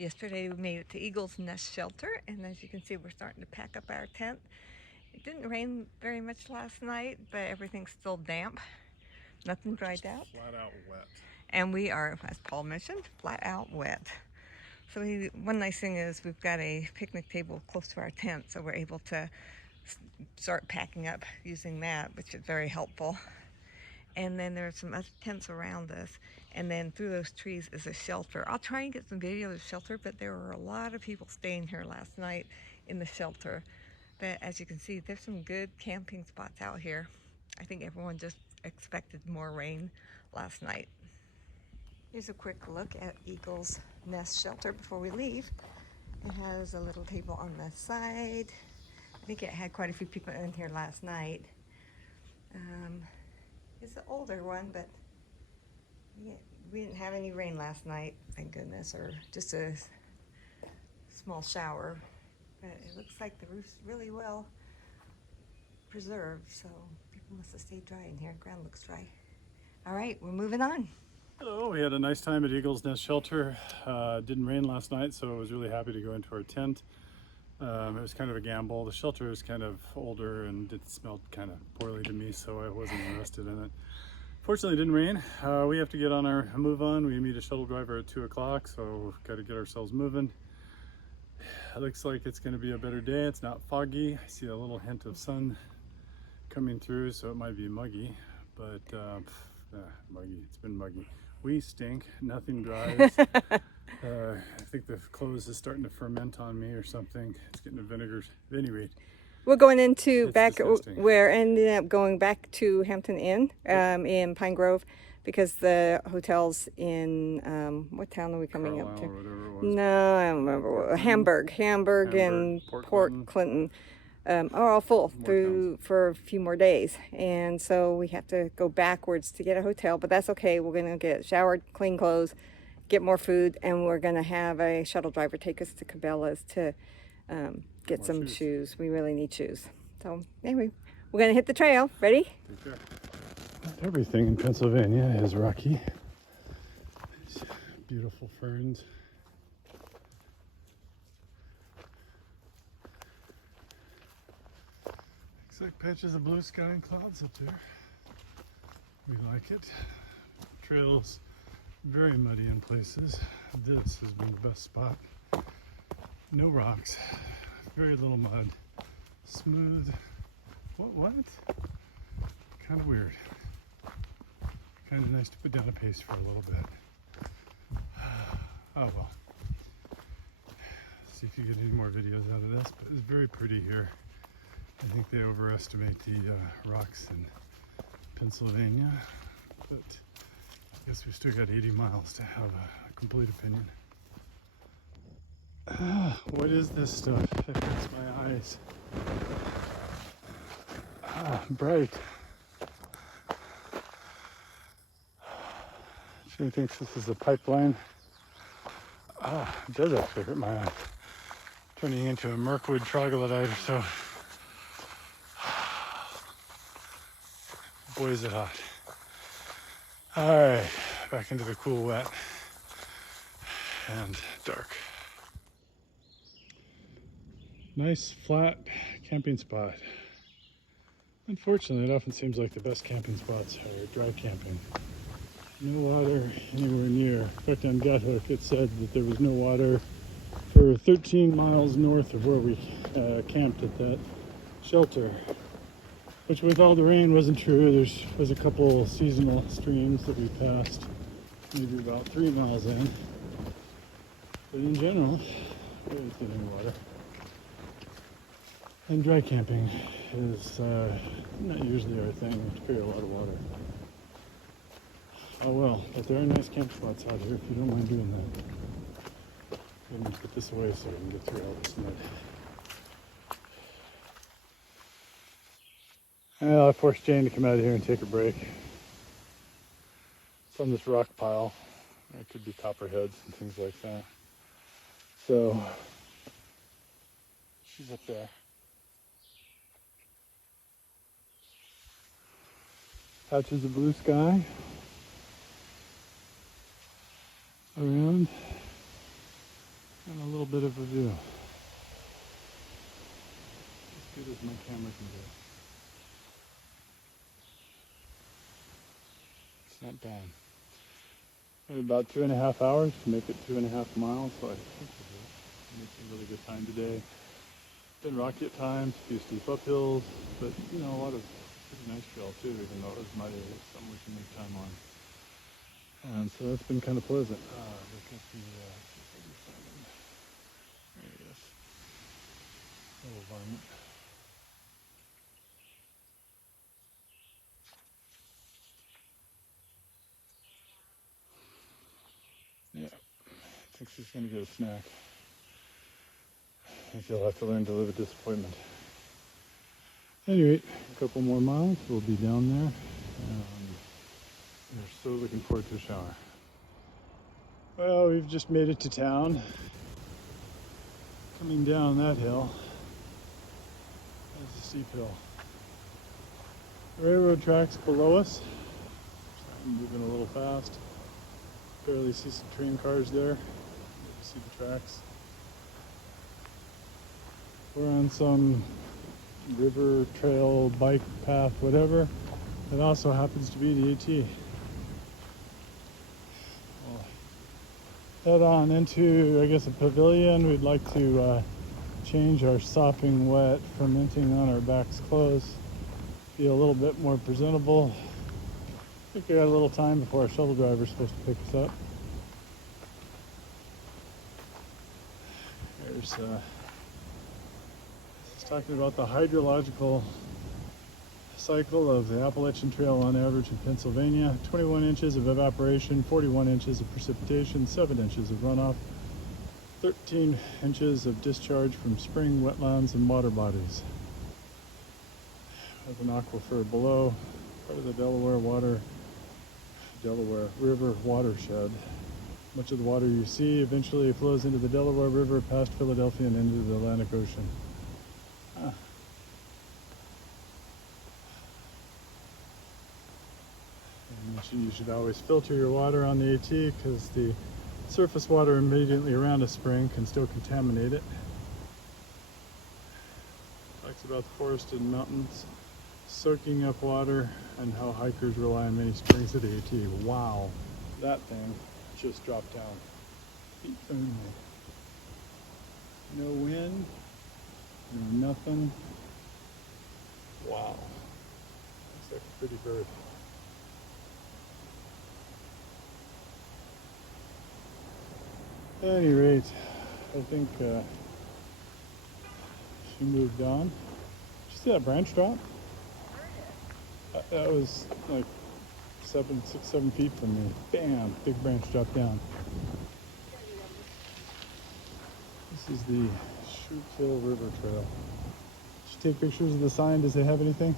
Yesterday we made it to Eagle's Nest Shelter, and as you can see, we're starting to pack up our tent. It didn't rain very much last night, but everything's still damp. Nothing dried out. Flat out wet. And we are, as Paul mentioned, flat out wet. So one nice thing is we've got a picnic table close to our tent, so we're able to start packing up using that, which is very helpful. And then there's some other tents around us, and then through those trees is a shelter. I'll try and get some video of the shelter, but there were a lot of people staying here last night in the shelter. But as you can see, there's some good camping spots out here. I think everyone just expected more rain last night. Here's a quick look at Eagle's Nest Shelter before we leave. It has a little table on the side. I think it had quite a few people in here last night. It's an older one, but yeah, we didn't have any rain last night, thank goodness, or just a small shower. But it looks like the roof's really well preserved, so people must have stayed dry in here. Ground looks dry. All right, we're moving on. Hello, we had a nice time at Eagle's Nest Shelter. It didn't rain last night, so I was really happy to go into our tent. It was kind of a gamble. The shelter is kind of older and it smelled kind of poorly to me, so I wasn't interested in it. Fortunately, it didn't rain. We have to get on our move on. We meet a shuttle driver at 2 o'clock, so we've got to get ourselves moving. It looks like it's going to be a better day. It's not foggy. I see a little hint of sun coming through, so it might be muggy, but muggy. It's been muggy. We stink. Nothing dries. I think the clothes is starting to ferment on me or something. It's getting a vinegar. At any rate, we're going into disgusting. We're ended up going back to Hampton Inn in Pine Grove because the hotel's in what town are we coming up to? Or whatever it was. No, I don't remember. Hamburg and Port Clinton. Are all full for a few more days, and so we have to go backwards to get a hotel, but that's okay. We're gonna get showered, clean clothes, get more food, and we're gonna have a shuttle driver take us to Cabela's to get some shoes. We really need shoes. So anyway, we're gonna hit the trail. Ready? Take care. Not everything in Pennsylvania is rocky. These beautiful ferns. Looks like patches of blue sky and clouds up there. We like it. Trails very muddy in places. This has been the best spot. No rocks, very little mud, smooth. What? Kind of weird. Kind of nice to put down a pace for a little bit. Oh well. See if you get any more videos out of this, but it's very pretty here. I think they overestimate the rocks in Pennsylvania, but I guess we still got 80 miles to have a complete opinion. What is this stuff? It hurts my eyes. Bright. She thinks this is a pipeline. It does actually hurt my eye. Turning into a Mirkwood troglodyte or so. Boy, is it hot. Alright, back into the cool, wet, and dark. Nice, flat camping spot. Unfortunately, it often seems like the best camping spots are dry camping. No water anywhere near. In fact, on Guthook it said that there was no water for 13 miles north of where we camped at that shelter. Which with all the rain wasn't true. There was a couple seasonal streams that we passed, maybe about 3 miles in. But in general, there is getting water. And dry camping is not usually our thing. We have to carry a lot of water. Oh well, but there are nice camp spots out here if you don't mind doing that. Let me put this away so we can get through all this mud. Well, I forced Jane to come out of here and take a break from this rock pile. There could be copperheads and things like that. So, she's up there. Patches of blue sky around. bit of a view. As good as my camera can do. It's not bad. Maybe about 2.5 hours to make it 2.5 miles, so I think it's a really good time today. Been rocky at times, a few steep uphills, but you know, a lot of pretty nice trail too, even though it was muddy. It's something we can make time on. And so that's been kind of pleasant. Look at the, there he is. Little varmint. Yeah, thinks he's gonna get a snack. I think he'll have to learn to live with disappointment. Anyway, a couple more miles, we'll be down there. We're so looking forward to a shower. Well, we've just made it to town. Coming down that hill, there's a steep hill. Railroad tracks below us. I'm moving a little fast. Barely see some train cars there. You see the tracks. We're on some river, trail, bike path, whatever. It also happens to be the AT. We'll head on into, I guess, a pavilion. We'd like to change our sopping wet fermenting on our backs clothes. Be a little bit more presentable. I think we got a little time before our shuttle driver is supposed to pick us up. Here's it's talking about the hydrological cycle of the Appalachian Trail on average in Pennsylvania. 21 inches of evaporation, 41 inches of precipitation, 7 inches of runoff, 13 inches of discharge from spring, wetlands, and water bodies. There's an aquifer below, part of the Delaware River watershed. Much of the water you see eventually flows into the Delaware River past Philadelphia and into the Atlantic Ocean. I mentioned you should always filter your water on the AT because the surface water immediately around a spring can still contaminate it. Talks about the forested mountains soaking up water and how hikers rely on many springs of the AT. Wow, that thing just dropped down. Feet only. No wind, no nothing. Wow, looks like a pretty bird. At any rate, I think she moved on. Did you see that branch drop? That was like 6, 7 feet from me. Bam! Big branch dropped down. This is the Schuylkill River Trail. Did you take pictures of the sign? Does it have anything?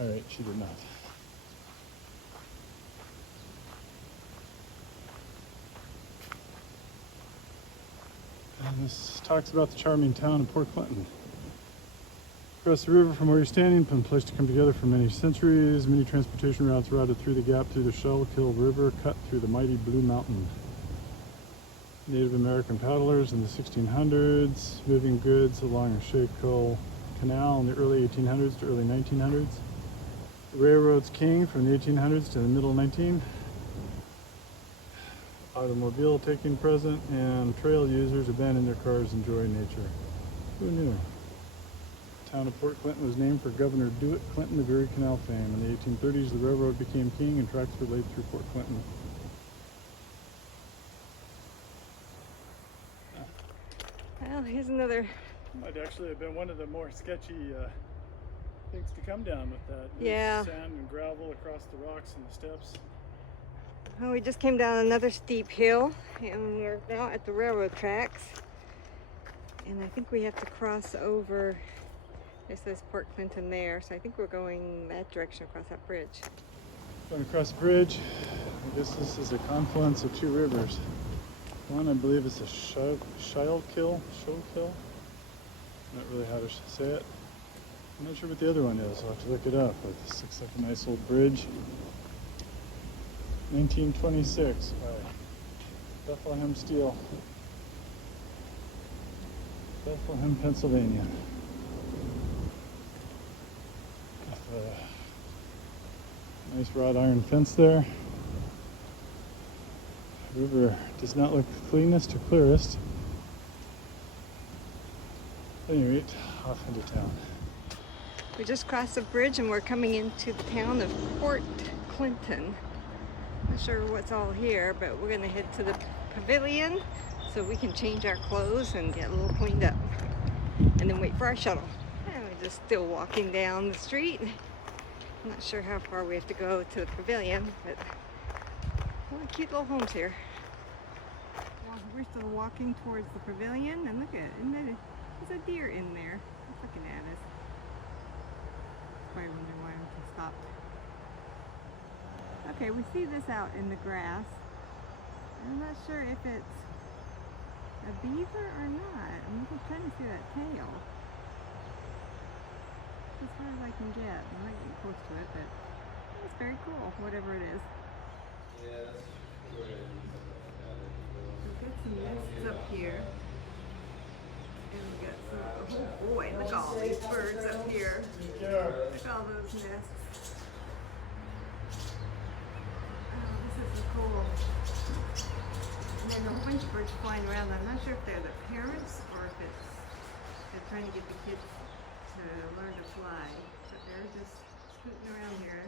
Alright, she did not. And this talks about the charming town of Port Clinton. Across the river from where you're standing, been a place to come together for many centuries. Many transportation routes routed through the gap through the Schuylkill River, cut through the mighty Blue Mountain. Native American paddlers in the 1600s, moving goods along the Schuylkill Canal in the early 1800s to early 1900s. The railroad's king from the 1800s to the middle 19. Automobile taking present, and trail users abandon their cars, enjoy nature. Who knew? The town of Port Clinton was named for Governor Dewitt Clinton of Erie Canal fame. In the 1830s, the railroad became king and tracks were laid through Port Clinton. Well, here's another. Might actually have been one of the more sketchy things to come down with that. Yeah. Sand and gravel across the rocks and the steps. Well, we just came down another steep hill and we're now at the railroad tracks. And I think we have to cross over. It says Port Clinton there, so I think we're going that direction across that bridge. Going across the bridge. I guess this is a confluence of two rivers. One, I believe, is the Schuylkill. Not really how to say it. I'm not sure what the other one is. I'll have to look it up. But this looks like a nice old bridge. 1926 by Bethlehem Steel. Bethlehem, Pennsylvania. With a nice wrought iron fence there. River does not look the cleanest or clearest. At any rate, off into town. We just crossed the bridge and we're coming into the town of Port Clinton. Not sure what's all here, but we're gonna head to the pavilion so we can change our clothes and get a little cleaned up. And then wait for our shuttle. And we're just still walking down the street. I'm not sure how far we have to go to the pavilion, but a lot of cute little homes here. Well, we're still walking towards the pavilion, and look at it, there's a deer in there. It's looking at us. Probably wondering why I'm stopped. Okay, we see this out in the grass. I'm not sure if it's a beaver or not. I'm trying to see that tail. As far as I can get. I'm not getting close to it, but it's very cool, whatever it is. We've got some nests up here. And we've got some, oh boy, look at all these birds up here. Look at all those nests. Oh, this is so cool. And there's a whole bunch of birds flying around. I'm not sure if they're the parents or if they're trying to get the kids to learn to fly. But they're just scooting around here.